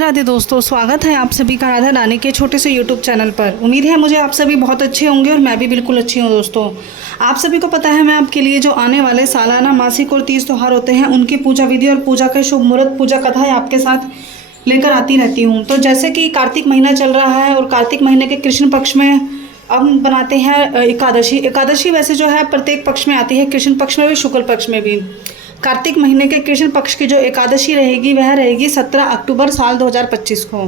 राधे दोस्तों, स्वागत है आप सभी का राधा रानी के छोटे से यूट्यूब चैनल पर। उम्मीद है मुझे आप सभी बहुत अच्छे होंगे और मैं भी बिल्कुल अच्छी हूँ। दोस्तों, आप सभी को पता है मैं आपके लिए जो आने वाले सालाना, मासिक और तीज त्यौहार होते हैं उनकी पूजा विधि और पूजा के शुभ मुहूर्त, पूजा कथाएं आपके साथ लेकर आती रहती हूँ। तो जैसे कि कार्तिक महीना चल रहा है और कार्तिक महीने के कृष्ण पक्ष में अब बनाते हैं एकादशी। एकादशी वैसे जो है प्रत्येक पक्ष में आती है, कृष्ण पक्ष में भी, शुक्ल पक्ष में भी। कार्तिक महीने के कृष्ण पक्ष की जो एकादशी रहेगी वह रहेगी 17 अक्टूबर साल 2025 को।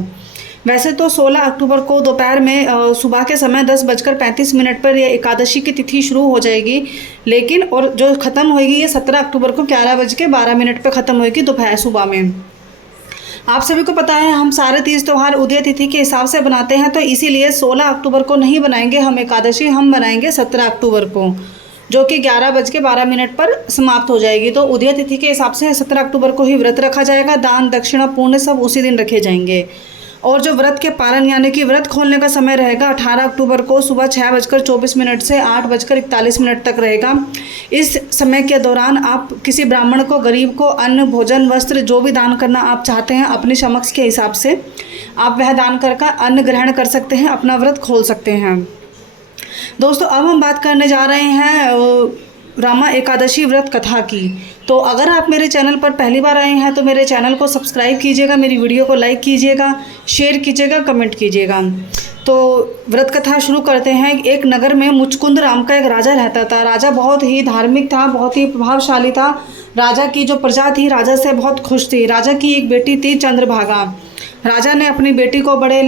वैसे तो 16 अक्टूबर को दोपहर में सुबह के समय 10:35 पर यह एकादशी की तिथि शुरू हो जाएगी, लेकिन और जो ख़त्म होएगी ये 17 अक्टूबर को 11:12 पर ख़त्म होएगी दोपहर सुबह में। आप सभी को पता है हम सारे तीज त्यौहार उदय तिथि के हिसाब से बनाते हैं, तो इसीलिए 16 अक्टूबर को नहीं बनाएंगे हम एकादशी, हम बनाएंगे 17 अक्टूबर को, जो कि 11:12 पर समाप्त हो जाएगी। तो उदय तिथि के हिसाब से 17 अक्टूबर को ही व्रत रखा जाएगा। दान दक्षिणा पुण्य सब उसी दिन रखे जाएंगे। और जो व्रत के पालन यानी कि व्रत खोलने का समय रहेगा 18 अक्टूबर को सुबह 6:24 से 8:41 तक रहेगा। इस समय के दौरान आप किसी ब्राह्मण को, गरीब को अन्न, भोजन, वस्त्र जो भी दान करना आप चाहते हैं अपनी समक्ष के हिसाब से आप वह दान कर अन्न ग्रहण कर सकते हैं, अपना व्रत खोल सकते हैं। दोस्तों, अब हम बात करने जा रहे हैं रामा एकादशी व्रत कथा की। तो अगर आप मेरे चैनल पर पहली बार आए हैं तो मेरे चैनल को सब्सक्राइब कीजिएगा, मेरी वीडियो को लाइक कीजिएगा, शेयर कीजिएगा, कमेंट कीजिएगा। तो व्रत कथा शुरू करते हैं। एक नगर में मुचकुंद राम का एक राजा रहता था। राजा बहुत ही धार्मिक था, बहुत ही प्रभावशाली था। राजा की जो प्रजा थी राजा से बहुत खुश थी। राजा की एक बेटी थी चंद्रभागा। राजा ने अपनी बेटी को बड़े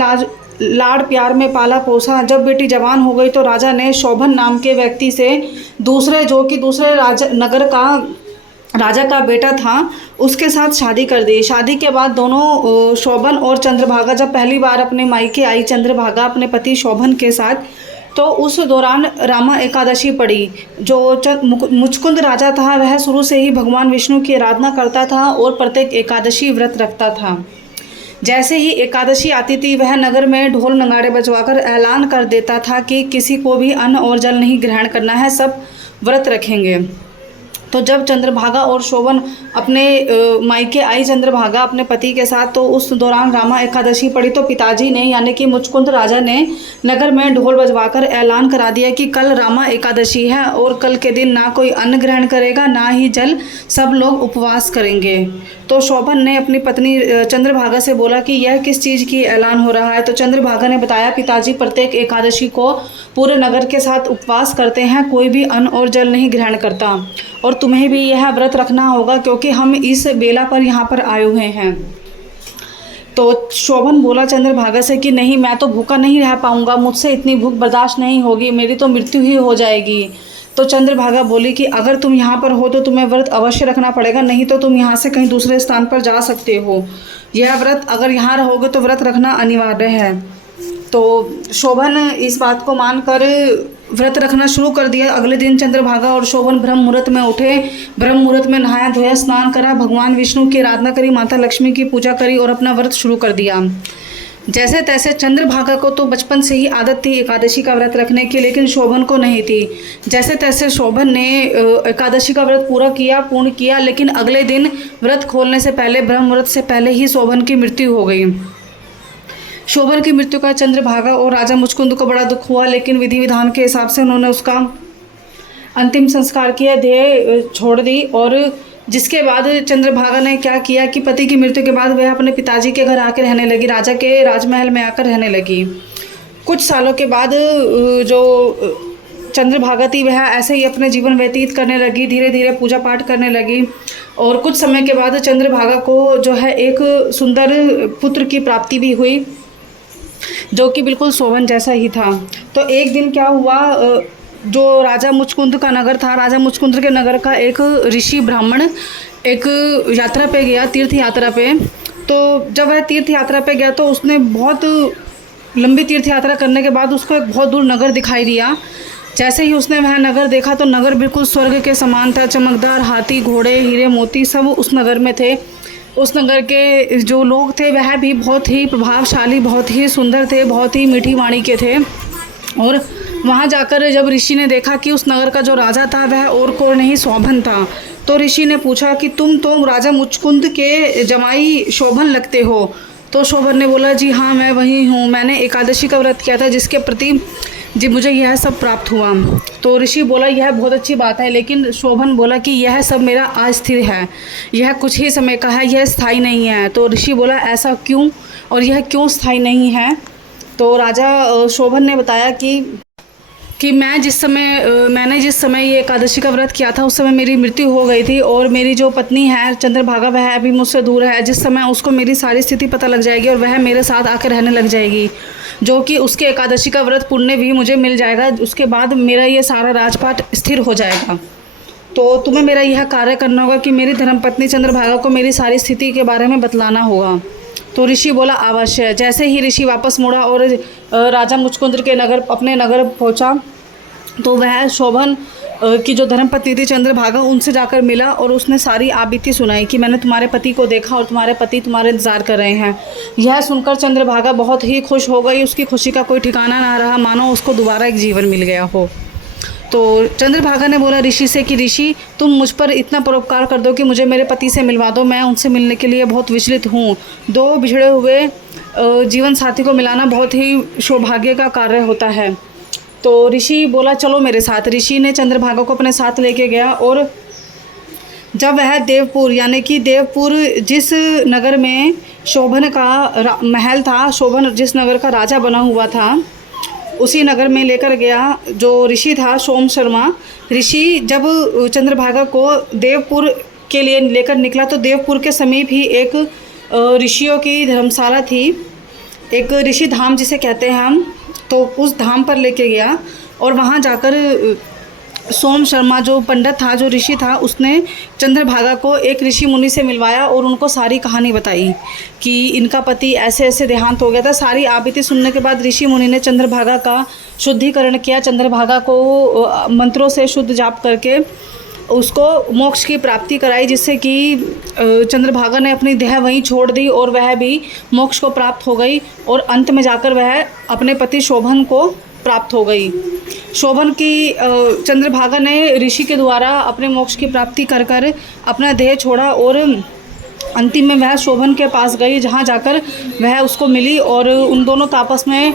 लाड़ प्यार में पाला पोसा। जब बेटी जवान हो गई तो राजा ने शोभन नाम के व्यक्ति से दूसरे नगर का राजा का बेटा था उसके साथ शादी कर दी। शादी के बाद दोनों शोभन और चंद्रभागा जब पहली बार अपने मायके आई, चंद्रभागा अपने पति शोभन के साथ, तो उस दौरान रामा एकादशी पड़ी। जो मुचकुंद राजा था वह शुरू से ही भगवान विष्णु की आराधना करता था और प्रत्येक एकादशी व्रत रखता था। जैसे ही एकादशी आती थी वह नगर में ढोल नगाड़े बजवाकर ऐलान कर देता था कि किसी को भी अन्न और जल नहीं ग्रहण करना है, सब व्रत रखेंगे। तो जब चंद्रभागा और शोभन अपने मायके आई, चंद्रभागा अपने पति के साथ, तो उस दौरान रामा एकादशी पड़ी। तो पिताजी ने यानी कि मुचकुंद राजा ने नगर में ढोल बजवाकर ऐलान करा दिया कि कल रामा एकादशी है और कल के दिन ना कोई अन्न ग्रहण करेगा ना ही जल, सब लोग उपवास करेंगे। तो शोभन ने अपनी पत्नी चंद्रभागा से बोला कि यह किस चीज़ की ऐलान हो रहा है। तो चंद्रभागा ने बताया, पिताजी प्रत्येक एकादशी को पूरे नगर के साथ उपवास करते हैं, कोई भी अन्न और जल नहीं ग्रहण करता और तुम्हें भी यह व्रत रखना होगा क्योंकि हम इस बेला पर यहाँ पर आए हुए हैं। तो शोभन बोला चंद्रभागा से कि नहीं, मैं तो भूखा नहीं रह पाऊँगा, मुझसे इतनी भूख बर्दाश्त नहीं होगी, मेरी तो मृत्यु ही हो जाएगी। तो चंद्रभागा बोली कि अगर तुम यहाँ पर हो तो तुम्हें व्रत अवश्य रखना पड़ेगा, नहीं तो तुम यहाँ से कहीं दूसरे स्थान पर जा सकते हो। यह व्रत अगर यहाँ रहोगे तो व्रत रखना अनिवार्य है। तो शोभन इस बात को मानकर व्रत रखना शुरू कर दिया। अगले दिन चंद्रभागा और शोभन ब्रह्म मुहूर्त में उठे, ब्रह्म मुहूर्त में नहाया धोया, स्नान करा, भगवान विष्णु की आराधना करी, माता लक्ष्मी की पूजा करी और अपना व्रत शुरू कर दिया। जैसे तैसे चंद्रभागा को तो बचपन से ही आदत थी एकादशी का व्रत रखने की, लेकिन शोभन को नहीं थी। जैसे तैसे शोभन ने एकादशी का व्रत पूर्ण किया, लेकिन अगले दिन व्रत खोलने से पहले, ब्रह्म मुहूर्त से पहले ही शोभन की मृत्यु हो गई। शोभन की मृत्यु का चंद्रभागा और राजा मुचकुंद को बड़ा दुख हुआ, लेकिन विधि विधान के हिसाब से उन्होंने उसका अंतिम संस्कार किया, देह छोड़ दी। और जिसके बाद चंद्रभागा ने क्या किया कि पति की मृत्यु के बाद वह अपने पिताजी के घर आकर रहने लगी, राजा के राजमहल में आकर रहने लगी। कुछ सालों के बाद जो चंद्रभागा थी वह ऐसे ही अपने जीवन व्यतीत करने लगी, धीरे धीरे पूजा पाठ करने लगी। और कुछ समय के बाद चंद्रभागा को जो है एक सुंदर पुत्र की प्राप्ति भी हुई, जो कि बिल्कुल शोभन जैसा ही था। तो एक दिन क्या हुआ, जो राजा मुचकुंद का नगर था, राजा मुचकुंद के नगर का एक ऋषि ब्राह्मण एक यात्रा पे गया, तीर्थ यात्रा पे। तो जब वह तीर्थ यात्रा पे गया तो उसने बहुत लंबी तीर्थ यात्रा करने के बाद उसको एक बहुत दूर नगर दिखाई दिया। जैसे ही उसने वह नगर देखा तो नगर बिल्कुल स्वर्ग के समान था, चमकदार हाथी, घोड़े, हीरे मोती सब उस नगर में थे। उस नगर के जो लोग थे वह भी बहुत ही प्रभावशाली, बहुत ही सुंदर थे, बहुत ही मीठी वाणी के थे। और वहाँ जाकर जब ऋषि ने देखा कि उस नगर का जो राजा था वह और कोई नहीं शोभन था, तो ऋषि ने पूछा कि तुम तो राजा मुचकुंद के जमाई शोभन लगते हो, तो शोभन ने बोला जी हाँ मैं वही हूँ, मैंने एकादशी का व्रत किया था जिसके प्रति जी मुझे यह सब प्राप्त हुआ। तो ऋषि बोला यह बहुत अच्छी बात है, लेकिन शोभन बोला कि यह सब मेरा अस्थिर है, यह कुछ ही समय का है, यह स्थायी नहीं है। तो ऋषि बोला ऐसा क्यों और यह क्यों स्थायी नहीं है? तो राजा शोभन ने बताया कि मैंने जिस समय ये एकादशी का व्रत किया था उस समय मेरी मृत्यु हो गई थी और मेरी जो पत्नी है चंद्रभागा वह अभी मुझसे दूर है। जिस समय उसको मेरी सारी स्थिति पता लग जाएगी और वह मेरे साथ आकर रहने लग जाएगी, जो कि उसके एकादशी का व्रत पुण्य भी मुझे मिल जाएगा। उसके बाद मेरा ये सारा राजपाट स्थिर हो जाएगा। तो तुम्हें मेरा यह कार्य करना होगा कि मेरी धर्मपत्नी चंद्रभागा को मेरी सारी स्थिति के बारे में बतलाना होगा। तो ऋषि बोला अवश्य। जैसे ही ऋषि वापस मुड़ा और राजा मुचकुंद के अपने नगर पहुंचा, तो वह शोभन की जो धर्मपत्नी थी चंद्रभागा उनसे जाकर मिला और उसने सारी आबिती सुनाई कि मैंने तुम्हारे पति को देखा और तुम्हारे पति तुम्हारे इंतज़ार कर रहे हैं। यह सुनकर चंद्रभागा बहुत ही खुश हो गई। उसकी खुशी का कोई ठिकाना ना रहा, मानो उसको दोबारा एक जीवन मिल गया हो। तो चंद्रभागा ने बोला ऋषि से कि ऋषि तुम मुझ पर इतना परोपकार कर दो कि मुझे मेरे पति से मिलवा दो, मैं उनसे मिलने के लिए बहुत विचलित हूँ। दो बिछड़े हुए जीवन साथी को मिलाना बहुत ही सौभाग्य का कार्य होता है। तो ऋषि बोला चलो मेरे साथ। ऋषि ने चंद्रभागा को अपने साथ लेके गया और जब वह देवपुर यानी कि देवपुर जिस नगर में शोभन का महल था, शोभन जिस नगर का राजा बना हुआ था, उसी नगर में लेकर गया। जो ऋषि था सोम शर्मा ऋषि, जब चंद्रभागा को देवपुर के लिए लेकर निकला तो देवपुर के समीप ही एक ऋषियों की धर्मशाला थी, एक ऋषि धाम जिसे कहते हैं हम। तो उस धाम पर लेके गया और वहाँ जाकर सोम शर्मा जो पंडित था, जो ऋषि था, उसने चंद्रभागा को एक ऋषि मुनि से मिलवाया और उनको सारी कहानी बताई कि इनका पति ऐसे ऐसे देहांत हो गया था। सारी आबिती सुनने के बाद ऋषि मुनि ने चंद्रभागा का शुद्धिकरण किया, चंद्रभागा को मंत्रों से शुद्ध जाप करके उसको मोक्ष की प्राप्ति कराई, जिससे कि चंद्रभागा ने अपनी देह वहीं छोड़ दी और वह भी मोक्ष को प्राप्त हो गई और अंत में जाकर वह अपने पति शोभन को प्राप्त हो गई। शोभन की चंद्रभागा ने ऋषि के द्वारा अपने मोक्ष की प्राप्ति कर कर अपना देह छोड़ा और अंतिम में वह शोभन के पास गई, जहाँ जाकर वह उसको मिली और उन दोनों का आपस में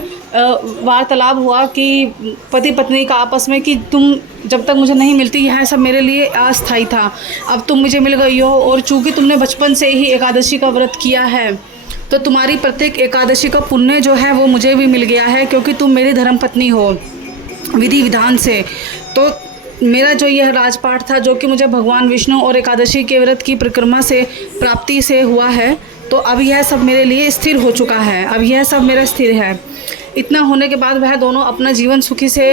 वार्तालाप हुआ कि पति पत्नी का आपस में कि तुम जब तक मुझे नहीं मिलती यह सब मेरे लिए अस्थायी था, अब तुम मुझे मिल गई हो और चूँकि तुमने बचपन से ही एकादशी का व्रत किया है तो तुम्हारी प्रत्येक एकादशी का पुण्य जो है वो मुझे भी मिल गया है, क्योंकि तुम मेरी धर्मपत्नी हो विधि विधान से। तो मेरा जो यह राजपाट था जो कि मुझे भगवान विष्णु और एकादशी के व्रत की परिक्रमा से प्राप्ति से हुआ है, तो अब यह सब मेरे लिए स्थिर हो चुका है, अब यह सब मेरा स्थिर है। इतना होने के बाद वह दोनों अपना जीवन सुखी से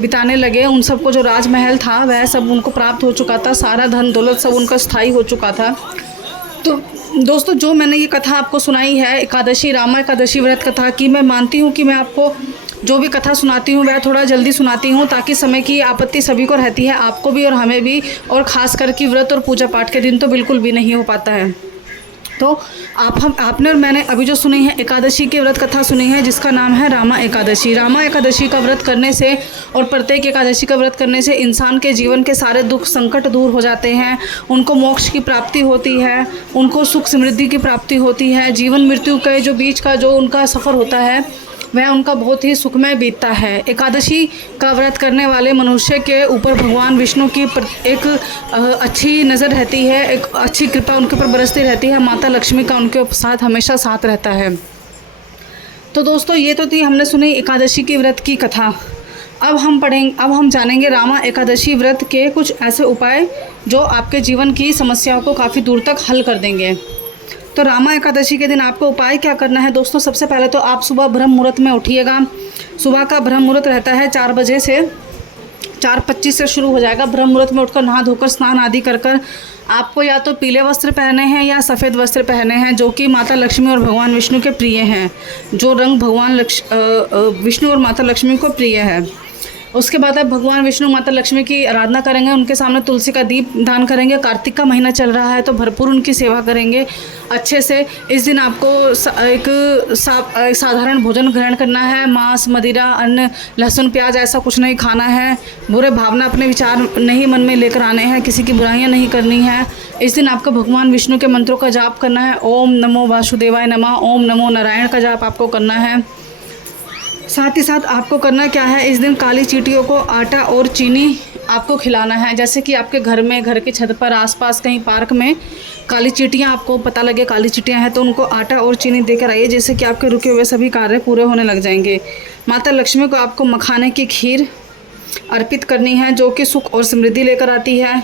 बिताने लगे। उन सबको जो राजमहल था वह सब उनको प्राप्त हो चुका था, सारा धन दौलत सब उनका स्थायी हो चुका था। तो दोस्तों, जो मैंने ये कथा आपको सुनाई है एकादशी, रामा एकादशी व्रत कथा की, मैं मानती हूँ कि मैं आपको जो भी कथा सुनाती हूँ वह थोड़ा जल्दी सुनाती हूँ ताकि समय की आपत्ति सभी को रहती है, आपको भी और हमें भी, और ख़ास करके व्रत और पूजा पाठ के दिन तो बिल्कुल भी नहीं हो पाता है। तो आपने और मैंने अभी जो सुनी है एकादशी की व्रत कथा सुनी है जिसका नाम है रामा एकादशी। रामा एकादशी का व्रत करने से और प्रत्येक एकादशी का व्रत करने से इंसान के जीवन के सारे दुख संकट दूर हो जाते हैं, उनको मोक्ष की प्राप्ति होती है, उनको सुख समृद्धि की प्राप्ति होती है, जीवन मृत्यु के जो बीच का जो उनका सफ़र होता है वह उनका बहुत ही सुखमय बीतता है। एकादशी का व्रत करने वाले मनुष्य के ऊपर भगवान विष्णु की एक अच्छी नज़र रहती है, एक अच्छी कृपा उनके ऊपर बरसती रहती है, माता लक्ष्मी का उनके साथ हमेशा साथ रहता है। तो दोस्तों, ये तो थी हमने सुनी एकादशी की व्रत की कथा। अब हम जानेंगे रामा एकादशी व्रत के कुछ ऐसे उपाय जो आपके जीवन की समस्याओं को काफ़ी दूर तक हल कर देंगे। तो रामा एकादशी के दिन आपको उपाय क्या करना है दोस्तों? सबसे पहले तो आप सुबह ब्रह्म मुहूर्त में उठिएगा। सुबह का ब्रह्म मुहूर्त रहता है 4 बजे से 4:25 से शुरू हो जाएगा। ब्रह्म मुहूर्त में उठकर नहा धोकर स्नान आदि कर आपको या तो पीले वस्त्र पहने हैं या सफ़ेद वस्त्र पहने हैं, जो कि माता लक्ष्मी और भगवान विष्णु के प्रिय हैं, जो रंग भगवान विष्णु और माता लक्ष्मी को प्रिय है। उसके बाद आप भगवान विष्णु माता लक्ष्मी की आराधना करेंगे, उनके सामने तुलसी का दीप दान करेंगे। कार्तिक का महीना चल रहा है तो भरपूर उनकी सेवा करेंगे अच्छे से। इस दिन आपको एक साधारण भोजन ग्रहण करना है। मांस, मदिरा, अन्न, लहसुन, प्याज ऐसा कुछ नहीं खाना है। बुरे भावना अपने विचार नहीं मन में लेकर आने हैं, किसी की बुराइयां नहीं करनी है। इस दिन आपको भगवान विष्णु के मंत्रों का जाप करना है। ओम नमो वासुदेवाय नमः, ओम नमो नारायण का जाप आपको करना है। साथ ही साथ आपको करना क्या है, इस दिन काली चींटियों को आटा और चीनी आपको खिलाना है। जैसे कि आपके घर में, घर की छत पर, आसपास कहीं पार्क में काली चींटियाँ आपको पता लगे काली चींटियाँ हैं, तो उनको आटा और चीनी देकर आइए, जिससे कि आपके रुके हुए सभी कार्य पूरे होने लग जाएंगे। माता लक्ष्मी को आपको मखाने की खीर अर्पित करनी है, जो कि सुख और समृद्धि लेकर आती है।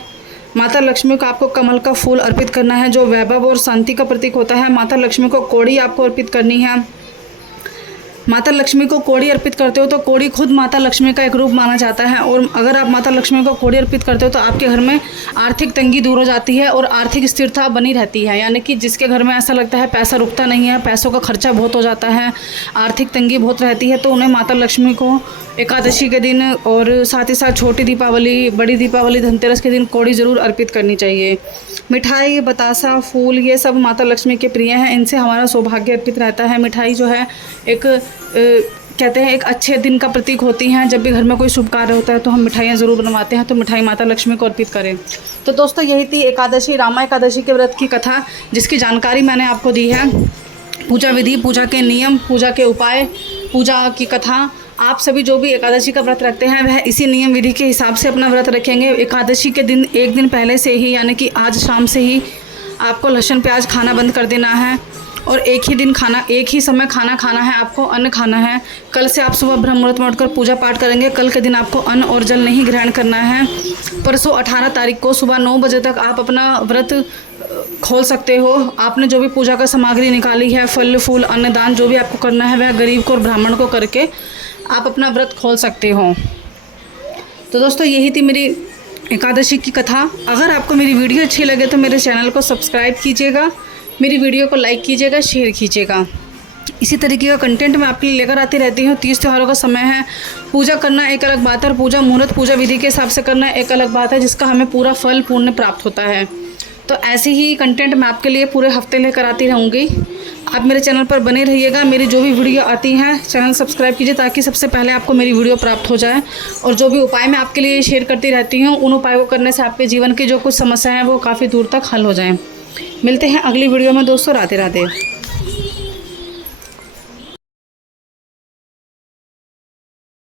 माता लक्ष्मी को आपको कमल का फूल अर्पित करना है, जो वैभव और शांति का प्रतीक होता है। माता लक्ष्मी को कोड़ी आपको अर्पित करनी है। माता लक्ष्मी को कोड़ी अर्पित करते हो तो कोड़ी खुद माता लक्ष्मी का एक रूप माना जाता है, और अगर आप माता लक्ष्मी को कोड़ी अर्पित करते हो तो आपके घर में आर्थिक तंगी दूर हो जाती है और आर्थिक स्थिरता बनी रहती है। यानी कि जिसके घर में ऐसा लगता है पैसा रुकता नहीं है, पैसों का खर्चा बहुत हो जाता है, आर्थिक तंगी बहुत रहती है, तो उन्हें माता लक्ष्मी को एकादशी के दिन और साथ ही साथ छोटी दीपावली, बड़ी दीपावली, धनतेरस के दिन कोड़ी ज़रूर अर्पित करनी चाहिए। मिठाई, बतासा, फूल, ये सब माता लक्ष्मी के प्रिय हैं, इनसे हमारा सौभाग्य अर्पित रहता है। मिठाई जो है एक कहते हैं एक अच्छे दिन का प्रतीक होती हैं। जब भी घर में कोई शुभ कार्य होता है तो हम मिठाइयाँ ज़रूर बनवाते हैं, तो मिठाई माता लक्ष्मी को अर्पित करें। तो दोस्तों यही थी एकादशी, रामा एकादशी के व्रत की कथा, जिसकी जानकारी मैंने आपको दी है। पूजा विधि, पूजा के नियम, पूजा के उपाय, पूजा की कथा, आप सभी जो भी एकादशी का व्रत रखते हैं वह इसी नियम विधि के हिसाब से अपना व्रत रखेंगे। एकादशी के दिन एक दिन पहले से ही, यानी कि आज शाम से ही आपको लहसुन प्याज खाना बंद कर देना है, और एक ही समय खाना खाना है, आपको अन्न खाना है। कल से आप सुबह ब्रह्म मुहूर्त में उठकर पूजा पाठ करेंगे। कल के दिन आपको अन्न और जल नहीं ग्रहण करना है। परसों 18 तारीख को सुबह 9 बजे तक आप अपना व्रत खोल सकते हो। आपने जो भी पूजा का सामग्री निकाली है, फल फूल, अन्नदान, जो भी आपको करना है वह गरीब को और ब्राह्मण को करके आप अपना व्रत खोल सकते हो। तो दोस्तों यही थी मेरी एकादशी की कथा। अगर आपको मेरी वीडियो अच्छी लगे तो मेरे चैनल को सब्सक्राइब कीजिएगा, मेरी वीडियो को लाइक कीजिएगा, शेयर कीजिएगा। इसी तरीके का कंटेंट मैं आपके लिए लेकर आती रहती हूँ। 30 त्योहारों का समय है, पूजा करना एक अलग बात है और पूजा मुहूर्त, पूजा विधि के हिसाब से करना एक अलग बात है, जिसका हमें पूरा फल पुण्य प्राप्त होता है। तो ऐसे ही कंटेंट मैं आपके लिए पूरे हफ्ते लेकर आती रहूँगी। आप मेरे चैनल पर बने रहिएगा। मेरी जो भी वीडियो आती हैं चैनल सब्सक्राइब कीजिए, ताकि सबसे पहले आपको मेरी वीडियो प्राप्त हो जाए। और जो भी उपाय मैं आपके लिए शेयर करती रहती हूँ, उन उपायों को करने से आपके जीवन की जो कुछ समस्याएं हैं वो काफ़ी दूर तक हल हो जाएं। मिलते हैं अगली वीडियो में दोस्तों। राधे राधे।